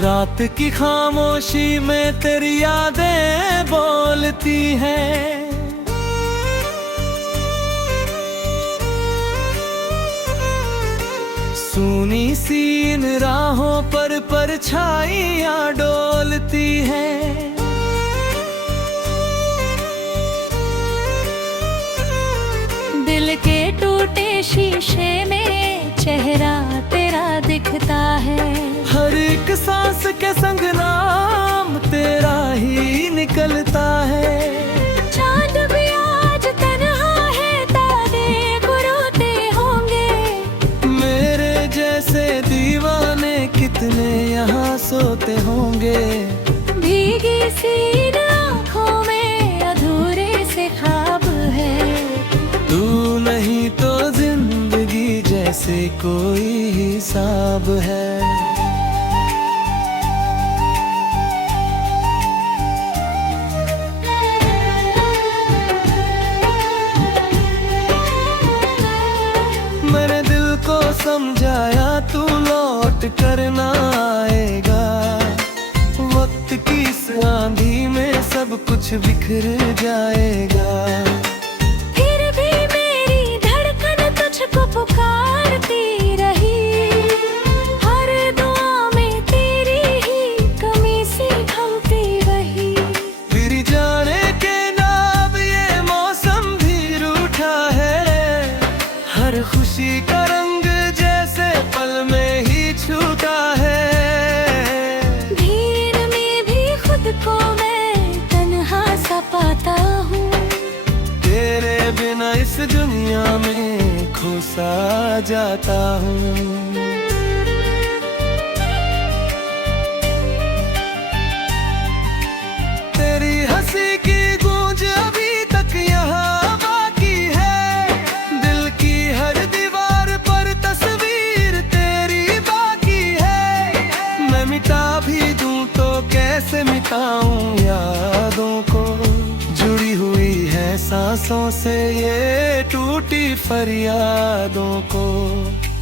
रात की खामोशी में तेरी यादें बोलती हैं। सूनी सी इन राहों पर परछाइयाँ डोलती हैं। दिल के टूटे शीशे में चेहरा तेरा दिखता है। हर एक सांस के संग नाम तेरा ही निकलता है। चांद भी आज तन्हा है, तारे गुरोते होंगे। मेरे जैसे दीवाने कितने यहाँ सोते होंगे। भीगी सी इन आँखों में अधूरे से ख्वाब है। तू नहीं तो जिंदगी जैसे कोई हिसाब है। मैंने दिल को समझाया तू लौट कर ना आएगा। वक्त की इस आंधी में सब कुछ बिखर जाएगा। फिर भी मेरी धड़कन तुझको पुकारती रही। हर दुआ में तेरी ही कमी सी ढलती रही। फिर जाने के नाम ये मौसम भी रूठा है। हर खुशी का रंग जैसे पल में ही छूटा है। भीड़ में भी खुद को मैं तन्हा सा पाता हूँ। तेरे बिना इस दुनिया में खो सा जाता हूँ। तेरी हंसी की गूंज अभी तक यहाँ बाकी है। दिल की हर दीवार पर तस्वीर तेरी बाकी है। मैं मिटा भी दूं तो कैसे मिटाऊं यादों को। जुड़ी हुई है सांसों से ये टूटी फरियादों को।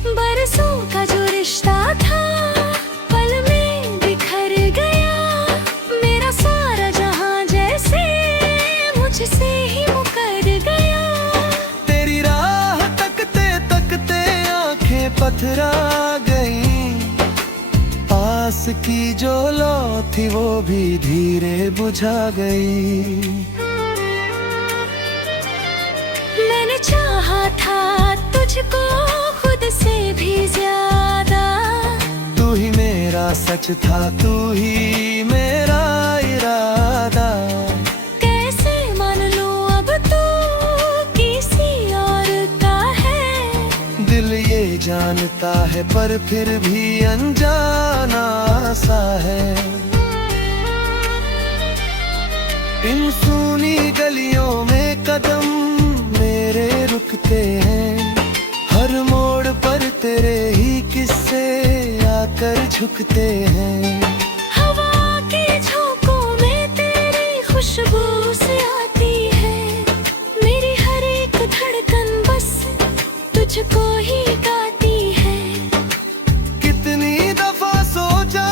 बरसों का जो रिश्ता था पल में बिखर गया। मेरा सारा जहां जैसे मुझसे ही मुकर गया। तेरी राह तकते तकते आंखें पथरा गई। पास की जो लौ थी वो भी धीरे बुझा गई। मैंने चाहा था तुझको खुद से भी ज्यादा। तू ही मेरा सच था, तू ही मेरा इरादा। कैसे मान लूं अब तू किसी और का है। दिल ये जानता है पर फिर भी अनजाना सा है। इन सूनी गलियों में कदम मेरे रुकते हैं। हर मोड़ पर तेरे ही किस्से आकर झुकते हैं। हवा के झोंकों में तेरी खुशबू से आती है। मेरी हर एक धड़कन बस तुझको ही गाती है। कितनी दफा सोचा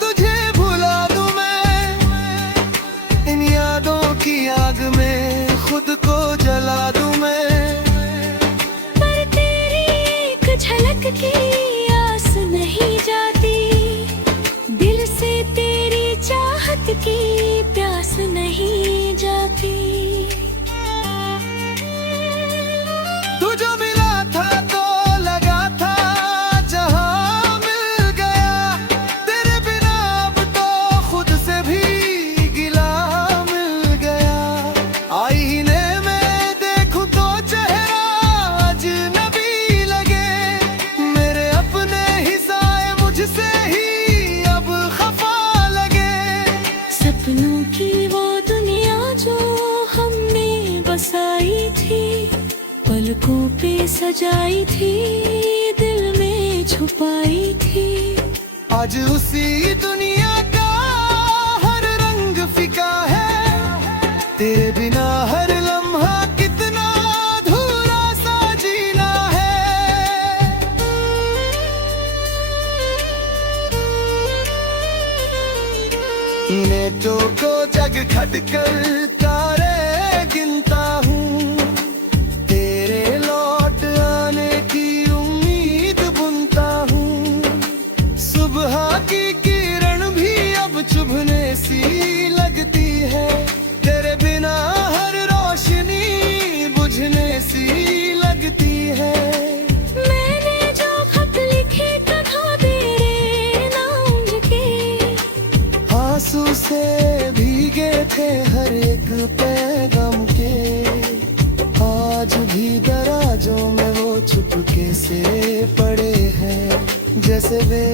तुझे भुला दूं मैं। इन यादों की आग में खुद को जला दूं मैं। पर तेरी एक झलक की आस नहीं जाती। दिल से तेरी चाहत की प्यास नहीं जाती। तू जो मिला था तो लगा था जहां मिल गया। तेरे बिना अब तो खुद से भी गिला मिल गया। आईने में देखूं तो चेहरा अजनबी लगे। मेरे अपने ही साए मुझसे ही अब खफा लगे। सपनों की वो दुनिया जो हमने बसाई थी। पलकों पे सजाई थी, दिल में छुपाई थी। आज उसी दुनिया का हर रंग फीका है। तेरे बिना हर लम्हा कितना अधूरा सा जीना है। कर तारे गिनता हूँ, तेरे लौट आने की उम्मीद बुनता हूँ। सुबह की किरण भी अब चुभने सी लगती है, तेरे बिना हर रोशनी बुझने सी लगती है। मैंने जो खत लिखे कथा तेरे नाम के, आंसू से भीगे थे हर एक पैगाम के। आज भी दराजों में वो चुपके से पड़े हैं, जैसे वे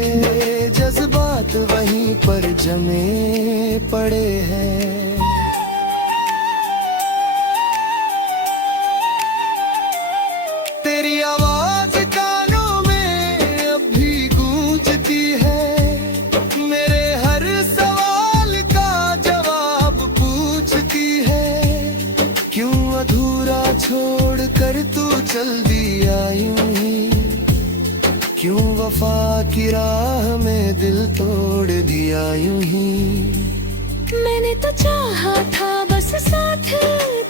जज्बात वहीं पर जमे पड़े हैं। तेरी आवाज कानों में अब भी गूंजती है, मेरे हर सवाल का जवाब पूछती है। क्यों अधूरा छोड़ कर तू चल दिया यूं ही, क्यों वफा की राह में दिल तोड़ दिया यूं ही। मैंने तो चाहा था बस साथ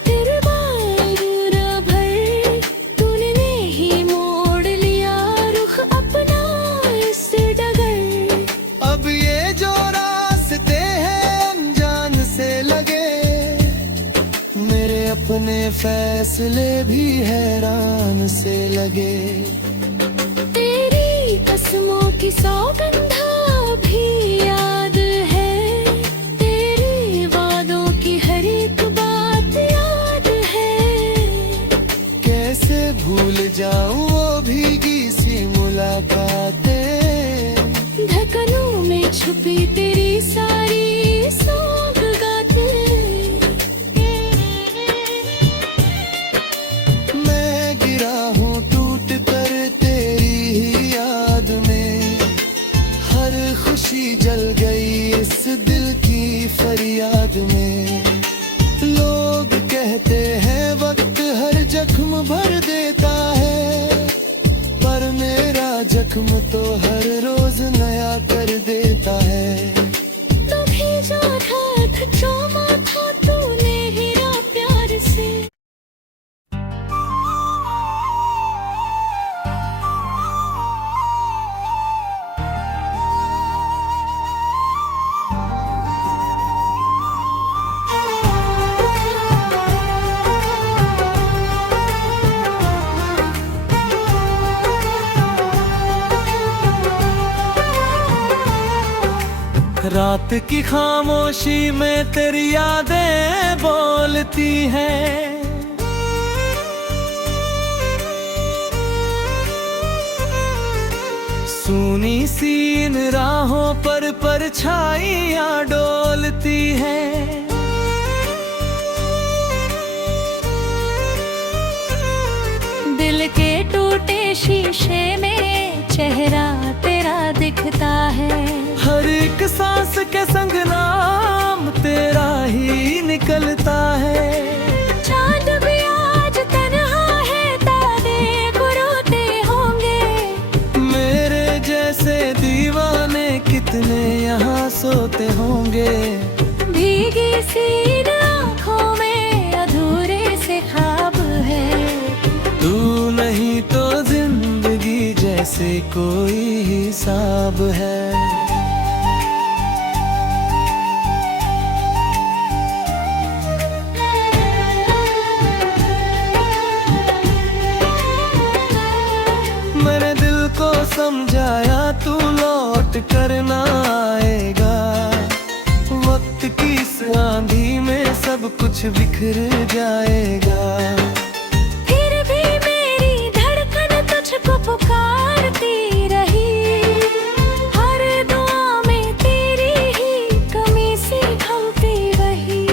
तेरे बार भर, तूने नहीं मोड़ लिया रुख अपना इस डगर। अब ये जो रास्ते हैं अनजान से लगे, मेरे अपने फैसले भी हैरान से लगे। तेरी कसमों की सौगंधा भी याद है, तेरे वादों की हर एक बात याद है। कैसे भूल जाऊं वो भीगी सी मुलाकातें, धड़कनों में छुपी तेरी सारी सौगातें। मैं गिरा हूँ टूट कर तेरी ही याद में, हर खुशी जल गई इस दिल की फरियाद में। लोग कहते हैं वक्त हर जख्म भर देता है, पर मेरा जख्म तो हर रोज नया कर देता है। तभी जो रात ट्रॉमा था तूने हीरा प्यार से। रात की खामोशी में तेरी यादें बोलती हैं, सूनी सी इन राहों पर परछाइयाँ डोलती हैं। दिल के टूटे शीशे में चेहरा तेरा दिखता है, हर एक सांस के संग नाम तेरा ही निकलता है। चांद भी आज तन्हा है, तारे गुरोते होंगे। मेरे जैसे दीवाने कितने यहाँ सोते होंगे। भीगी सी इन आँखों में अधूरे से ख्वाब है, तू नहीं तो जिंदगी जैसे कोई हिसाब है। मैंने दिल को समझाया तू लौट कर ना आएगा, वक्त की इस आंधी में सब कुछ बिखर जाएगा। फिर भी मेरी धड़कन तुझको पुकारती रही, हर दुआ में तेरी ही कमी सी ढलती रही।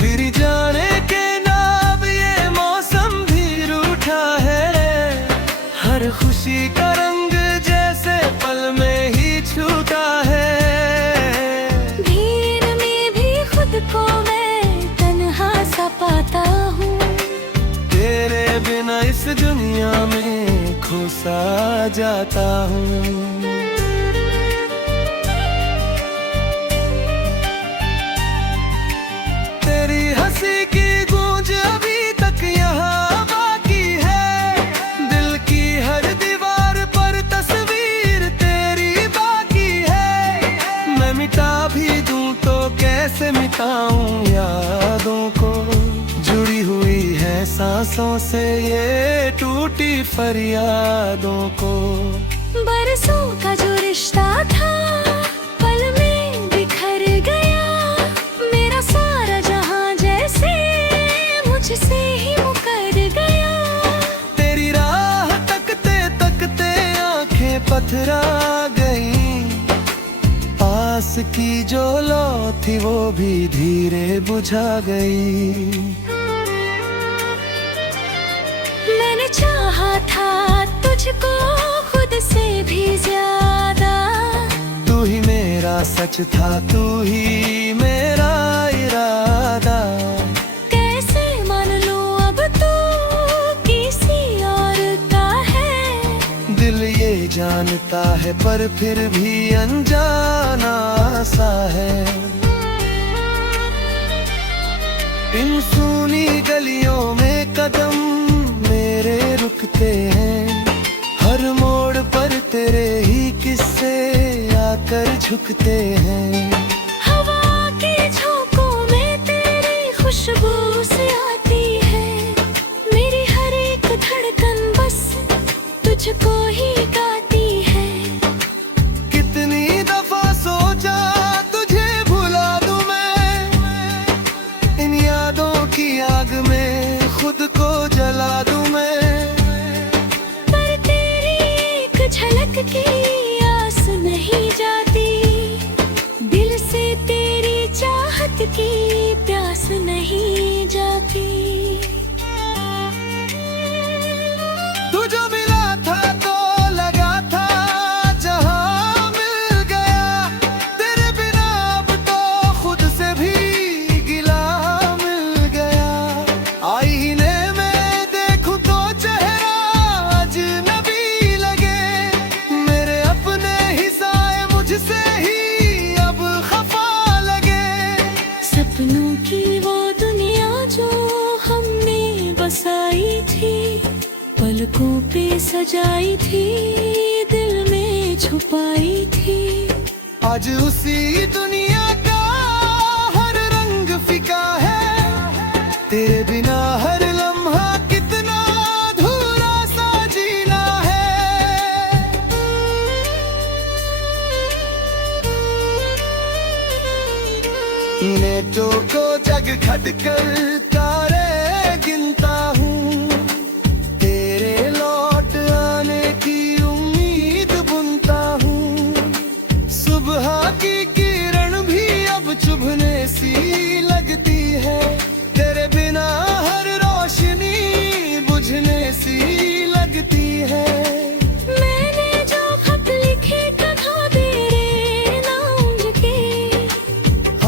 फिर जाने के नाम ये मौसम भी रूठा है, हर खुशी का रंग जैसे पल में ही छूटा है। भीड़ में भी खुद को मैं तन्हा सा पाता हूँ, तेरे बिना इस दुनिया में खो सा जाता हूँ। है सांसों से ये टूटी फरियादों को। बरसों का जो रिश्ता था पल में बिखर गया, मेरा सारा जहां जैसे मुझसे ही मुकर गया। तेरी राह तकते तकते आंखें पथरा गई, पास की जो लौ थी वो भी धीरे बुझा गई। मैंने चाहा था तुझको खुद से भी ज्यादा, तू ही मेरा सच था, तू ही मेरा इरादा। कैसे मान लूं अब तू किसी और का है, दिल ये जानता है पर फिर भी अनजाना सा है। इन सूनी गलियों में कदम मेरे रुकते हैं, हर मोड़ पर तेरे ही किस्से आकर झुकते हैं। हवा के झोंकों में तेरी खुशबू से आती है, मेरी हर एक धड़कन बस तुझको ही गाती है। कितनी दफा सोचा तुझे भुला दूं मैं, इन यादों की आग में खुद को जला दूं मैं। पर तेरी एक झलक की आस नहीं जाती, दिल से तेरी चाहत की प्यास नहीं जाती। तू जो मिला था तो लगा था जहां मिल गया, तेरे बिना अब तो खुद से भी गिला मिल गया। आईने में देखूं तो चेहरा अजनबी लगे, मेरे अपने ही साए मुझसे ही अब खफा लगे। सपनों की वो दुनिया जो हमने बसाई थी, पलकों पे सजाई थी, दिल में छुपाई थी। आज उसी दुनिया का हर रंग फीका है, तेरे बिना हर लम्हा कितना अधूरा सा जीना है। नेटों को जग खट कर तारे गिनता हूँ, तेरे लौट आने की उम्मीद बुनता हूँ। सुबह की किरण भी अब चुभने सी लगती है, तेरे बिना हर रोशनी बुझने सी लगती है। मैंने जो खत लिखे कथा तेरे नाम के,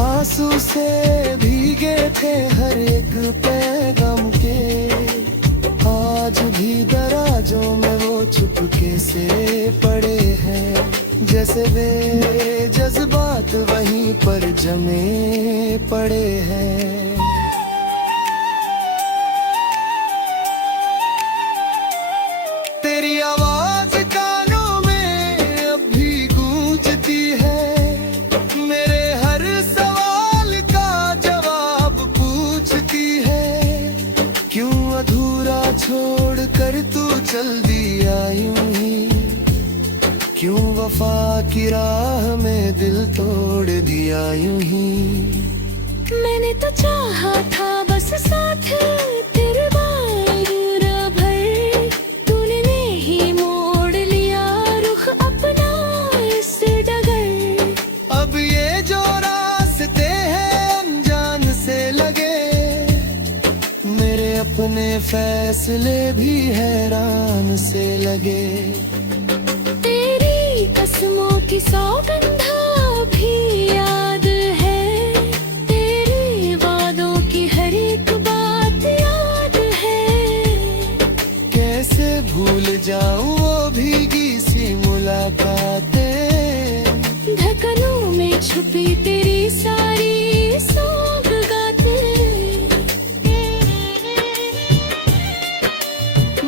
आंसू से भीगे थे हर एक पैगाम के। आज भी दराजों में वो चुपके से पड़े हैं, जैसे वे जज्बात वहीं पर जमे पड़े हैं। तेरी आवाज कानों में अब भी गूंजती है, मेरे हर सवाल का जवाब पूछती है। क्यों अधूरा छोड़ कर तू चल दिया यूं ही, क्यों वफा की राह में दिल तोड़ दिया यूं ही। मैंने तो चाहा था बस साथ तेरे बार भर, तूने ही मोड़ लिया रुख अपना इस डगर। अब ये जो रास्ते हैं अनजान से लगे, मेरे अपने फैसले भी हैरान से लगे। तेरी कसमों की सौगंधा भी याद है, तेरे वादों की हर एक बात याद है। कैसे भूल जाऊं वो भीगी सी मुलाकातें, धड़कनों में छुपी तेरी सारी सौगातें।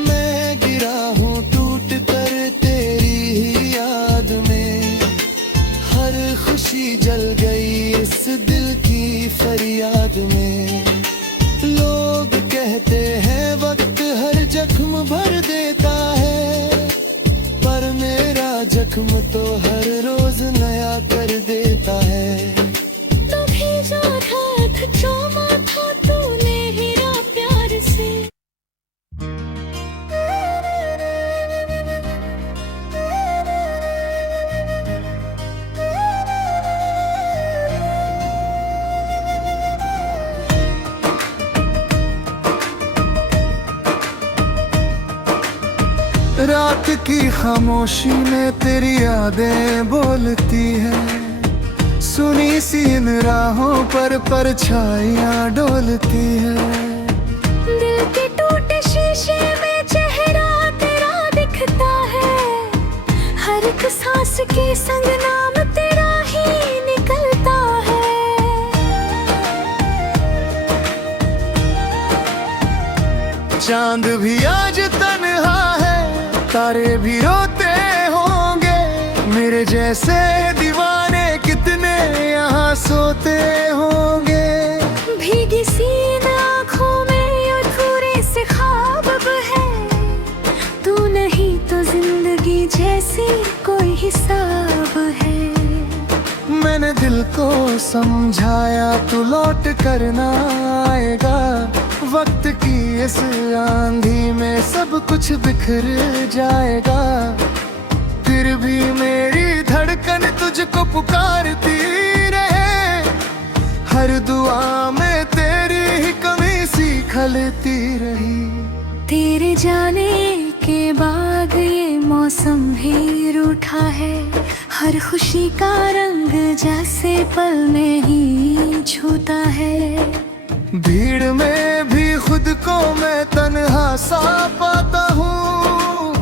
मैं गिरा हूँ टूट कर तेरी ही याद में, हर खुशी जल गई जख्म भर देता है, पर मेरा जख्म तो हर रोज नया कर देता है। तभी जो रात चूमा था तूने हीरा प्यार से। रात की खामोशी में तेरी यादें बोलती है, सुनी सी इन राहों पर परछाइयां डोलती है। दिल के टूटे शीशे में चेहरा तेरा दिखता है, हर एक सांस के संग नाम तेरा ही निकलता है। चांद भी आज तन्हा है, तारे भी रोते होंगे, मेरे जैसे दीवाने कितने यहाँ सोते होंगे। भीगी सी आँखों में अधूरे से ख्वाब अब है, तू नहीं तो जिंदगी जैसी कोई हिसाब है। मैंने दिल को समझाया तू लौट कर ना आएगा, वक्त की इस आंधी में सब कुछ बिखर जाएगा। फिर भी मेरी धड़कन तुझको पुकारती रहे, हर दुआ में तेरी ही कमी सी खलती रही। तेरे जाने के बाद ये मौसम भी रूठा है, हर खुशी का रंग जैसे पल में ही छूता है। भीड़ में भी खुद को मैं तन्हा सा पाता हूँ,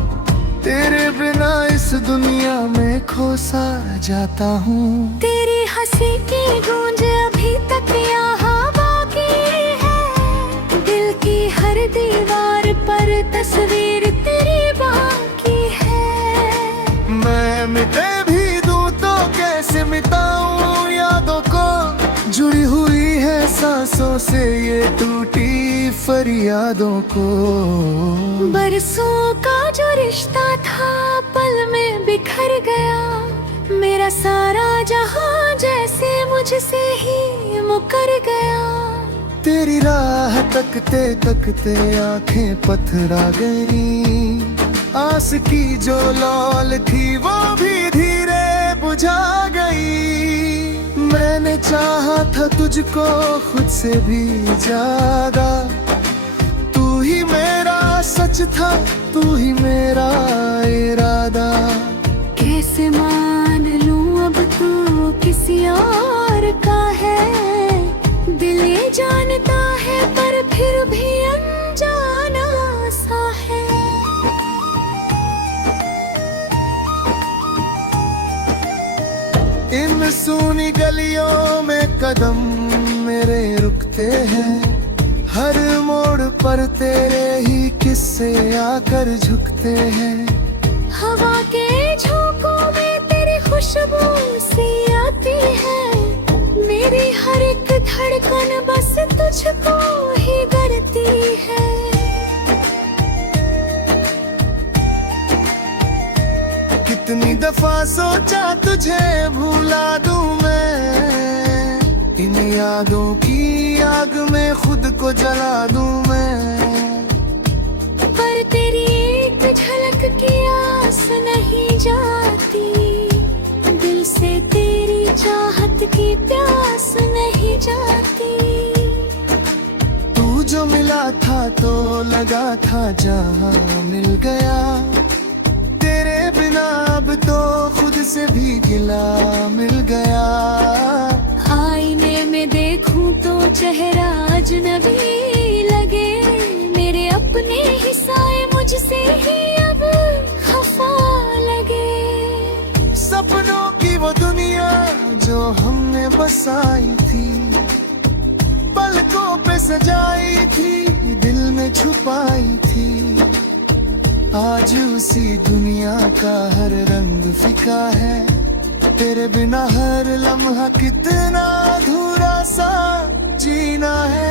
तेरे बिना इस दुनिया में खो सा जाता हूँ। तेरी हंसी की गूंज अभी तक यहाँ बाकी है, दिल की हर दीवार पर तस्वीर तेरी बाकी है। मैं मिटे भी दूँ तो कैसे मिटाऊं यादों को, जुड़ी हुई है सांसों से ये टूटी फरियादों को। बरसों का जो रिश्ता था पल में बिखर गया, मेरा सारा जहां जैसे मुझसे ही मुकर गया। तेरी राह तकते तकते आंखें पथरा गई, आस की जो लौल थी वो भी धीरे बुझा गई। मैंने चाहा था तुझको खुद से भी ज्यादा, तू ही मेरा सच था, तू ही मेरा इरादा। कैसे मान लूं अब तू किसी और का है, दिल ये जानता है पर फिर भी अनजाना सा है। इन सूनी गलियों में कदम मेरे रुकते हैं, हर मोड़ पर तेरे ही किस्से आकर झुकते हैं। हवा के झोंकों में तेरी खुशबू सी आती है, मेरी हर एक धड़कन बस तुझको ही करती है। कितनी दफा सोचा तुझे भुला दूं मैं, इन यादों की आग में खुद को जला दूं मैं। पर तेरी एक झलक की आस नहीं जाती, दिल से तेरी चाहत की प्यास नहीं जाती। तू जो मिला था तो लगा था जहां मिल गया, तेरे बिना अब तो खुद से भी गिला मिल गया। आईने में देखूं तो चेहरा अजनबी लगे, मेरे अपने ही साए मुझसे ही अब खफा लगे। सपनों की वो दुनिया जो हमने बसाई थी, पलकों पे सजाई थी, दिल में छुपाई थी, आज उसी दुनिया का हर रंग फीका है। तेरे बिना हर लम्हा कितना अधूरा सा जीना है।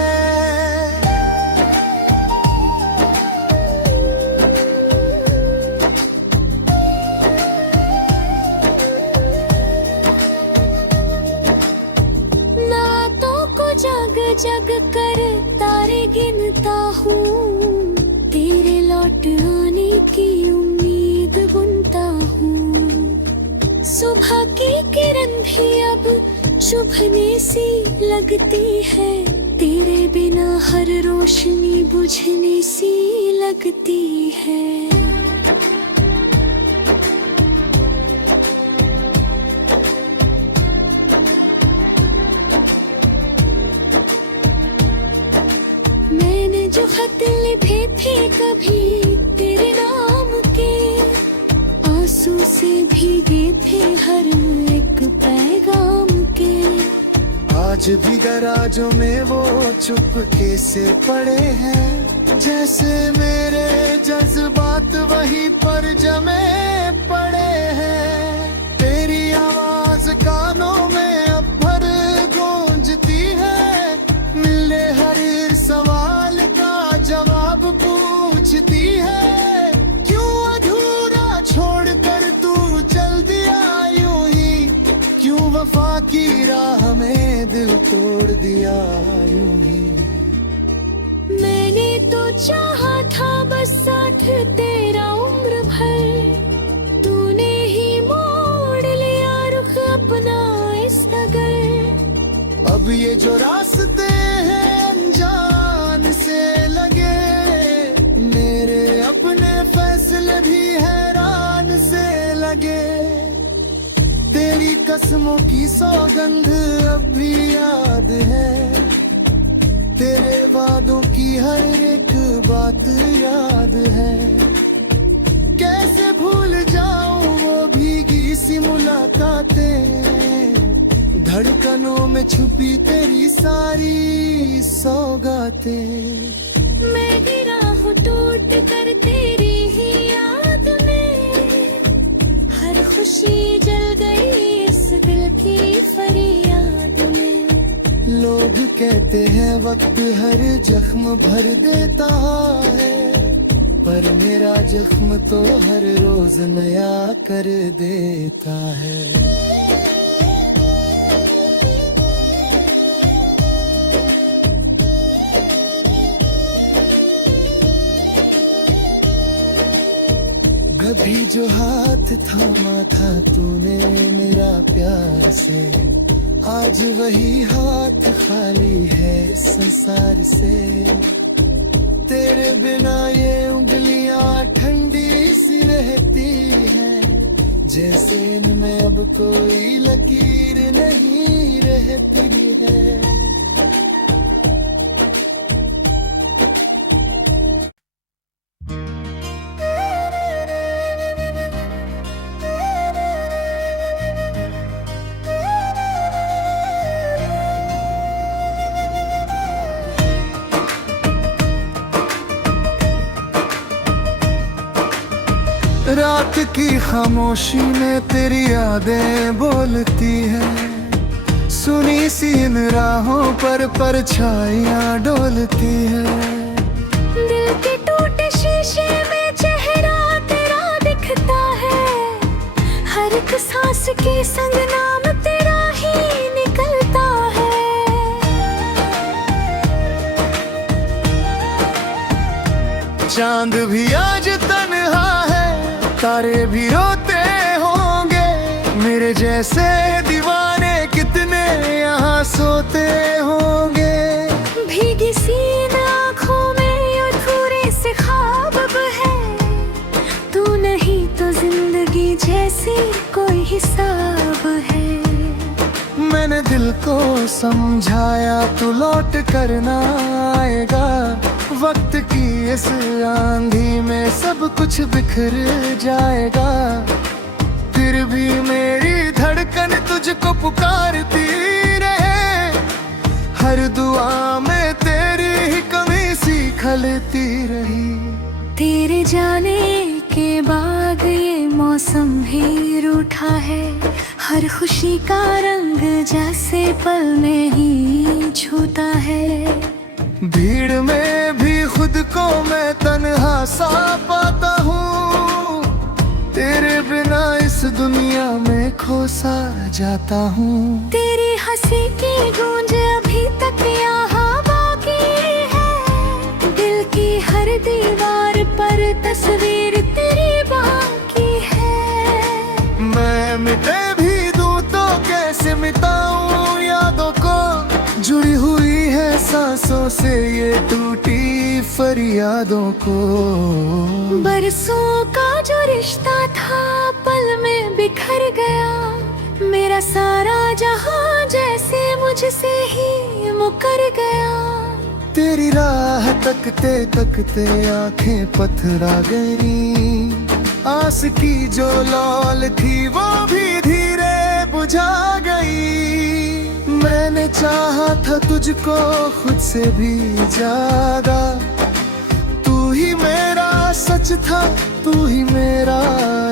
चुभने सी लगती है, तेरे बिना हर रोशनी बुझने सी लगती है। मैंने जो खत लिखे थे कभी तेरे नाम के, आंसू से भीगे थे हर एक पैगाम के। आज भी गराजों में वो चुपके से पड़े हैं, जैसे मेरे जज्बात वहीं पर जमे पड़े हैं। तेरी आवाज कानों में अब भर गूंजती है, मिले हर सवाल का जवाब पूछती है। क्यों अधूरा छोड़कर तू चल दिया यूं ही, क्यों वफा की राह में दिल तोड़ दिया यूं ही। मैंने तो चाहा था बस साथ तेरा उम्र भर, तूने ही मोड़ लिया रुख अपना इस नगर। अब ये जो रास्ते हैं अनजान से लगे, मेरे अपने फैसले भी हैरान से लगे। तेरी कसमों की सौगंध अब भी याद है, तेरे वादों की हर एक बात याद है। कैसे भूल जाऊं वो भीगी सी मुलाकातें, धड़कनों में छुपी तेरी सारी सौगातें। मैं गिरा हूँ टूट कर तेरी ही याद में, हर खुशी जल गई इस दिल की फरियाद में। लोग कहते हैं वक्त हर जख्म भर देता है, पर मेरा जख्म तो हर रोज नया कर देता है। कभी जो हाथ थामा था तूने मेरा प्यार से, आज वही हाथ खाली है संसार से। तेरे बिना ये उंगलियां ठंडी सी रहती हैं, जैसे इनमें अब कोई लकीर नहीं रहती है। रात की खामोशी में तेरी यादें बोलती है, सुनी सी इन राहों पर परछाइयां डोलती है। दिल के टूटे शीशे में चेहरा तेरा दिखता है, हर एक सांस के संग नाम तेरा ही निकलता है। चांद भी आज तन्हा है, तारे भी रोते होंगे, मेरे जैसे दीवाने कितने यहाँ सोते होंगे। भीगी सी आँखों में अधूरे से ख्वाब अब है, तू नहीं तो जिंदगी जैसी कोई हिसाब है। मैंने दिल को समझाया तू लौट कर ना आएगा, वक्त की इस आंधी में सब कुछ बिखर जाएगा। फिर भी मेरी धड़कन तुझको पुकारती रहे, हर दुआ में तेरी ही कमी सी खलती रही। तेरे जाने के बाद ये मौसम भी रूठा है, हर खुशी का रंग जैसे पल में ही छूता है। भीड़ में भी खुद को मैं तन्हा सा पाता हूँ, तेरे बिना इस दुनिया में खो सा जाता हूँ। तेरी हंसी की गूंज अभी तक यहाँ बाकी है, दिल की हर दीवार पर तस्वीर तेरी बाकी है। मैं मिटे भी दूँ तो कैसे मिटाऊँ सांसों से ये टूटी फरियादों को। बरसों का जो रिश्ता था पल में बिखर गया, मेरा सारा जहां जैसे मुझसे ही मुकर गया। तेरी राह तकते तकते आंखें पथरा गई, आस की जो लौल थी वो भी धीरे बुझा गई। मैंने चाहा था तुझको खुद से भी ज्यादा, तू ही मेरा सच था, तू ही मेरा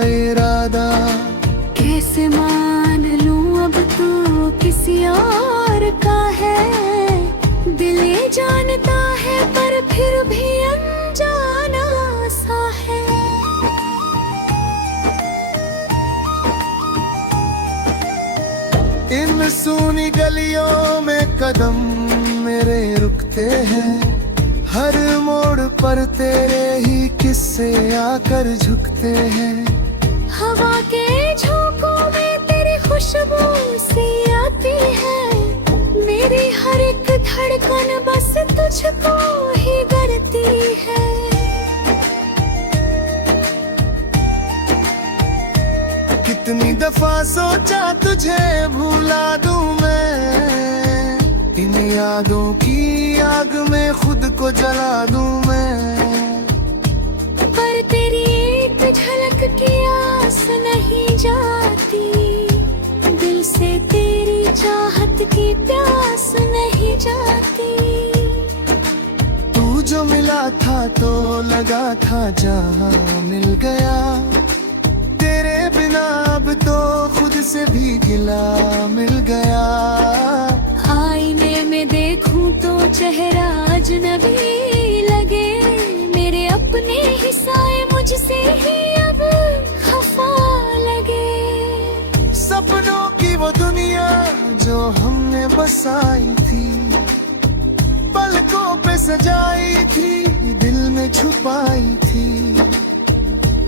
इरादा। कैसे मान लूं अब तू किसी और का है, दिल ये जानता है पर फिर भी अनजाना सा है। इन सूनी गलियों में कदम मेरे रुकते हैं, हर मोड़ पर तेरे ही किस्से आकर झुकते हैं। हवा के झोंकों में तेरी खुशबू सी आती है, मेरी हर एक धड़कन बस तुझको ही करती है। कितनी दफा सोचा तुझे भुला दूं मैं, इन यादों की आग में खुद को जला दूं मैं। पर तेरी एक झलक की आस नहीं जाती, दिल से तेरी चाहत की प्यास नहीं जाती। तू जो मिला था तो लगा था जहां मिल गया, तेरे बिना अब तो खुद से भी गिला मिल गया। आईने में देखूं तो चेहरा अजनबी लगे, मेरे अपने ही साए मुझसे ही अब खफा लगे। सपनों की वो दुनिया जो हमने बसाई थी, पलकों पे सजाई थी, दिल में छुपाई थी,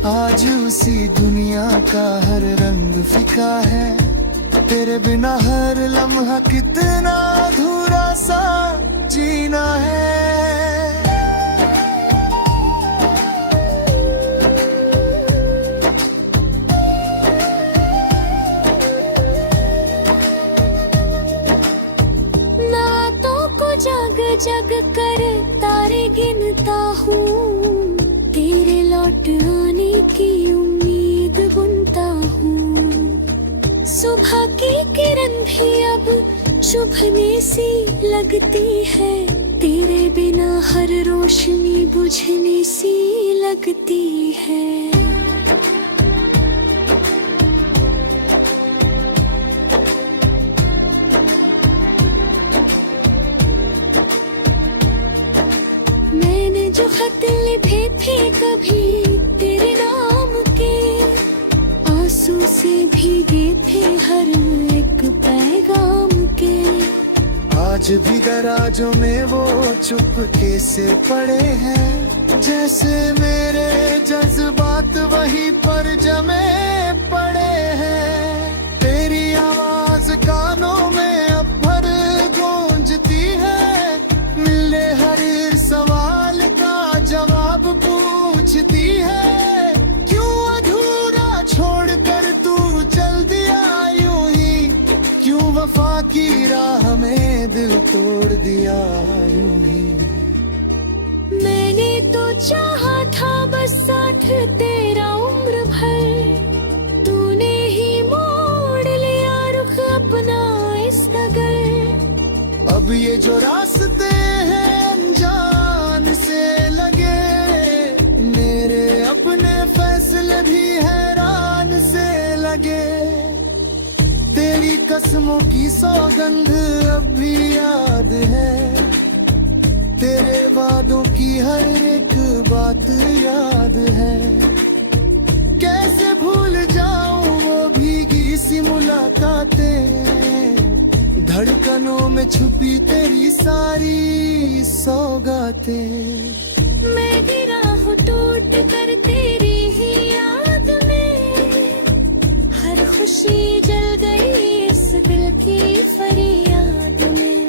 आज उसी दुनिया का हर रंग फीका है। तेरे बिना हर लम्हा कितना अधूरा सा जीना है। नातों को जग जग कर तारे गिनता हूँ, तेरे लौट आने की उम्मीद बुनता हूँ। सुबह की किरण भी अब चुभने सी लगती है, तेरे बिना हर रोशनी बुझने सी लगती है। मैंने जो खत लिखे थे कभी तेरे नाम के, आंसू से भीगे थे हर एक पैगाम के। आज भी दराजों में वो चुपके से पड़े हैं, जैसे मेरे जज्बात वहीं पर जमे पड़े हैं। तेरी आवाज कानों में अब भर गूंजती है, मिले हर सवाल का जवाब पूछती है। क्यों अधूरा छोड़कर तू चल दिया यूं ही, क्यों वफा की राह में दिल तोड़ दिया यूं ही। मैंने तो चाहा था बस साथ तेरा उम्र भर, तूने ही मोड़ लिया रुख अपना इस नगर। अब ये जो रास्ते हैं अनजान से लगे, मेरे अपने फैसले भी हैरान से लगे। तेरी कसमों की सौगंध अब भी याद है, तेरे वादों की हर एक बात याद है। कैसे भूल जाऊं वो भीगी सी मुलाकातें, धड़कनों में छुपी तेरी सारी सौगातें। मैं गिरा हूँ टूट कर तेरी ही याद में, हर खुशी जल गई इस दिल की फरियाद में।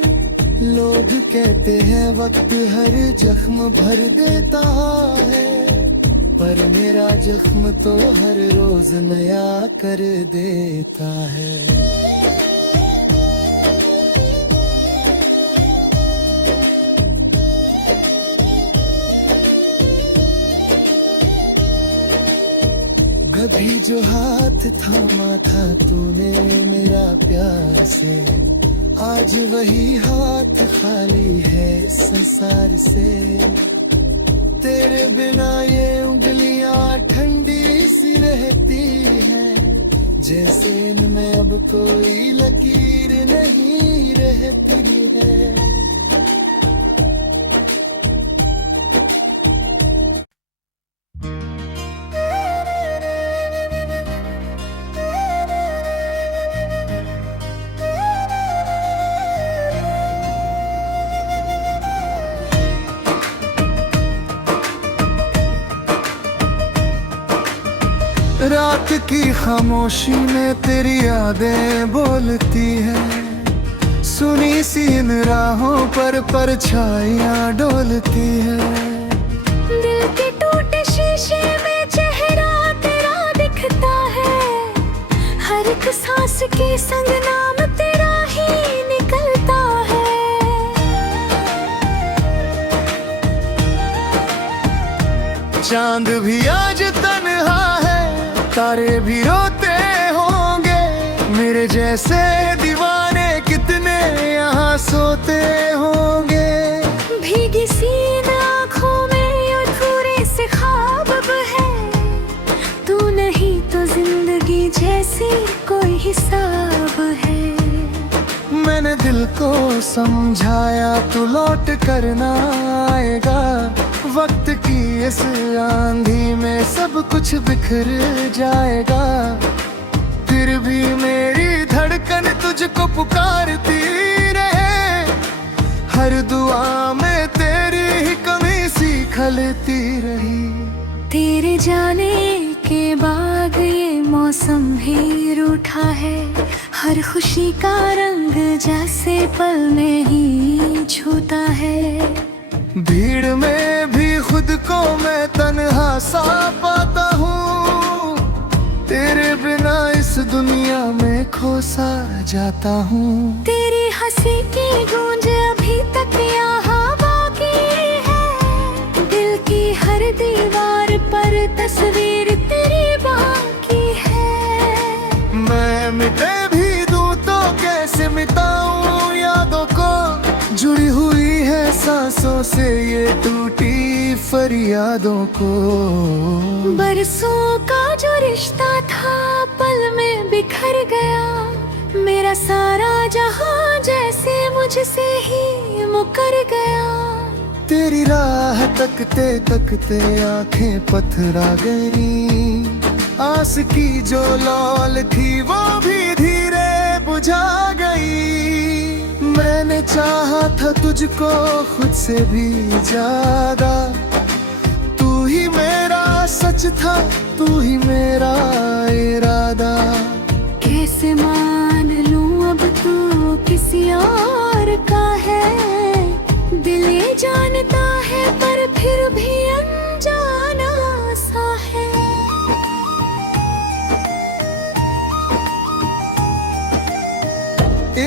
लोग कहते हैं वक्त हर जख्म भर देता है, पर मेरा जख्म तो हर रोज नया कर देता है। कभी जो हाथ थामा था तूने मेरा प्यार से, आज वही हाथ खाली है इस संसार से। तेरे बिना ये उंगलियां ठंडी सी रहती हैं, जैसे इनमें अब कोई लकीर नहीं रहती है। रात की खामोशी में तेरी यादें बोलती है, सुनी सी इन राहों पर परछाइयां डोलती है। दिल के टूटे शीशे में चेहरा तेरा दिखता है, हर एक सांस के संग नाम तेरा ही निकलता है। चांद भी आज तन्हा है, तारे भी रोते होंगे, मेरे जैसे दीवाने कितने यहाँ सोते होंगे। भीगी सी आँखों में अधूरे से ख्वाब अब है, तू नहीं तो जिंदगी जैसी कोई हिसाब है। मैंने दिल को समझाया तू लौट कर ना आएगा, वक्त की इस आंधी में सब कुछ बिखर जाएगा। फिर भी मेरी धड़कन तुझको पुकारती रहे, हर दुआ में तेरी ही कमी सी खलती रही। तेरे जाने के बाद ये मौसम भी रूठा है, हर खुशी का रंग जैसे पल में ही छूता है। भीड़ में भी खुद को मैं तन्हा सा पाता हूँ, तेरे बिना इस दुनिया में खो सा जाता हूँ। तेरी हंसी की गूंज अभी तक यहाँ बाकी है, दिल की हर दीवार पर तस्वीर तेरी बाकी है। मैं मिटे भी दूँ तो कैसे मिटाऊँ यादों को, जुड़ी हुई है सांसों से ये टूटी फरियादों को। बरसों का जो रिश्ता था पल में बिखर गया, मेरा सारा जहां जैसे मुझसे ही मुकर गया। तेरी राह तकते तकते आंखें पथरा गई, आस की जो लौल थी वो भी धीरे बुझा गई। मैंने चाहा था तुझको खुद से भी ज्यादा, तू ही मेरा सच था, तू ही मेरा इरादा। कैसे मान लूं अब तू किसी और का है, दिल ये जानता है पर फिर भी अनजाना सा है।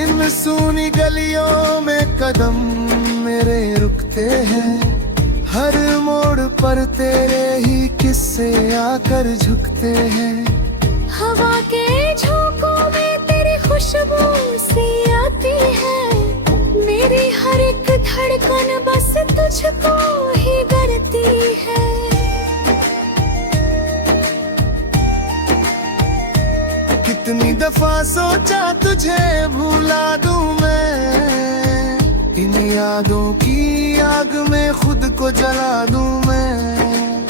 इन सूनी गलियों में कदम मेरे रुकते हैं, हर मोड़ पर तेरे ही किस्से आकर झुकते हैं। हवा के झोंकों में तेरी खुशबू सी आती है, मेरी हर एक धड़कन बस तुझको ही करती है। कितनी दफा सोचा तुझे भुला दूं मैं, इन यादों की आग में खुद को जला दूं मैं।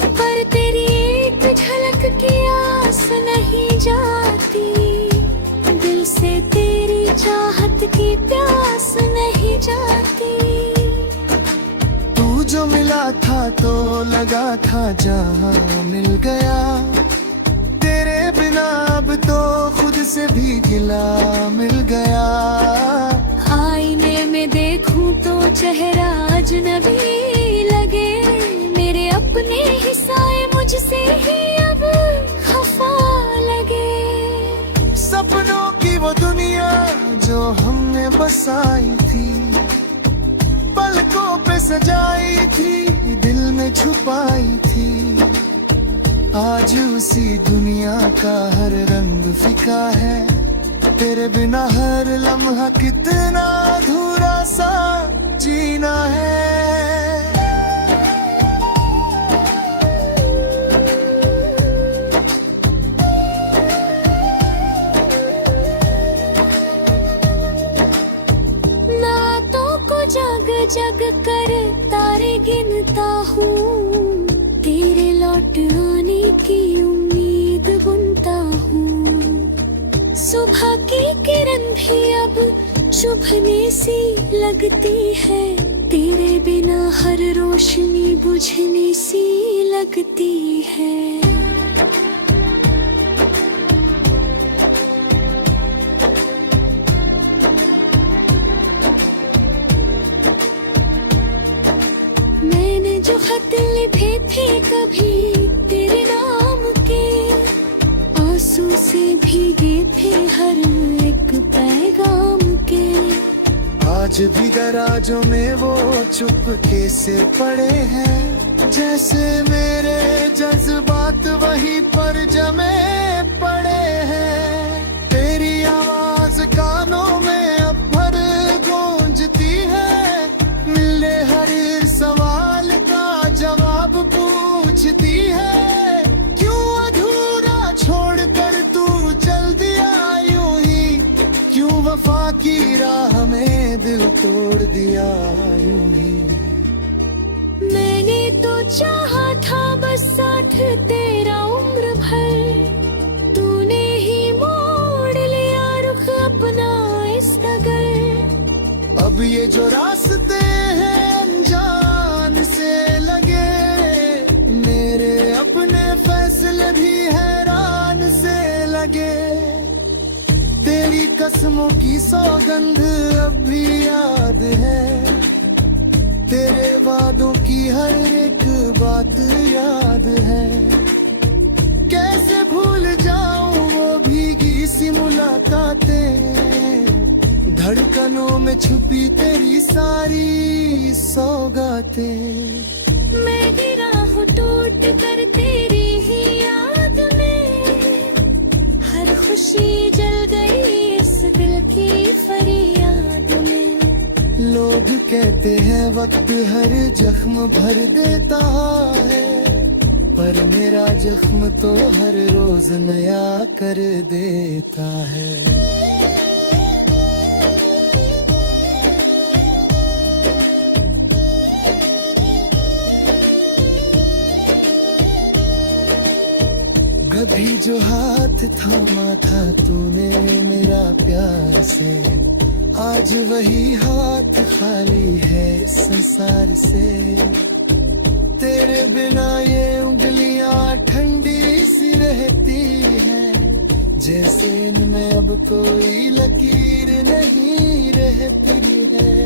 पर तेरी एक झलक की आस नहीं जाती, दिल से तेरी चाहत की प्यास नहीं जाती। तू जो मिला था तो लगा था जहां मिल गया, तेरे इतना अब तो खुद से भी गिला मिल गया। आईने में देखूं तो चेहरा अजनबी लगे, मेरे अपने ही साए मुझसे ही अब खफा लगे। सपनों की वो दुनिया जो हमने बसाई थी, पलकों पे सजाई थी, दिल में छुपाई थी, आज उसी दुनिया का हर रंग फीका है। तेरे बिना हर लम्हा कितना अधूरा सा जीना है। नातों को जग जग कर तारे गिनता हूँ, तेरे लौट आने की उम्मीद बुनता हूँ। सुबह की किरण भी अब चुभने सी लगती है, तेरे बिना हर रोशनी बुझने सी लगती है। मैंने जो खत लिखे थे कभी तेरे नाम के, आंसू से भीगे थे हर एक पैगाम के। आज भी दराजों में वो चुपके से पड़े हैं, जैसे मेरे जज्बात वहीं पर जमे पड़े हैं। तेरी आवाज कानों में अब भर गूंजती है, मिलने हर सवाल का जवाब पूछती है। क्यों अधूरा छोड़कर तू चल दिया यूं ही, क्यों वफा की राह में दिल तोड़ दिया यूं ही। मैंने तो चाहा था बस साथ तेरा उम्र भर, तूने ही मोड़ लिया रुख अपना इस डगर। अब ये जो रास्ते हैं अनजान से लगे, मेरे अपने फैसले भी हैरान से लगे। तेरी कसमों की सौगंध अब भी याद है, तेरे वादों की हर एक बात याद है। कैसे भूल जाऊं वो भीगी सी मुलाकातें, धड़कनों में छुपी तेरी सारी सौगातें। मैं गिरा हूँ टूट कर तेरी ही याद में, हर खुशी जल गई इस दिल की फरियाद में। लोग कहते हैं वक्त हर जख्म भर देता है, पर मेरा जख्म तो हर रोज नया कर देता है। कभी जो हाथ थामा था तूने मेरा प्यार से, आज वही हाथ खाली है इस संसार से। तेरे बिना ये उंगलियां ठंडी सी रहती हैं, जैसे इनमें अब कोई लकीर नहीं रहती है।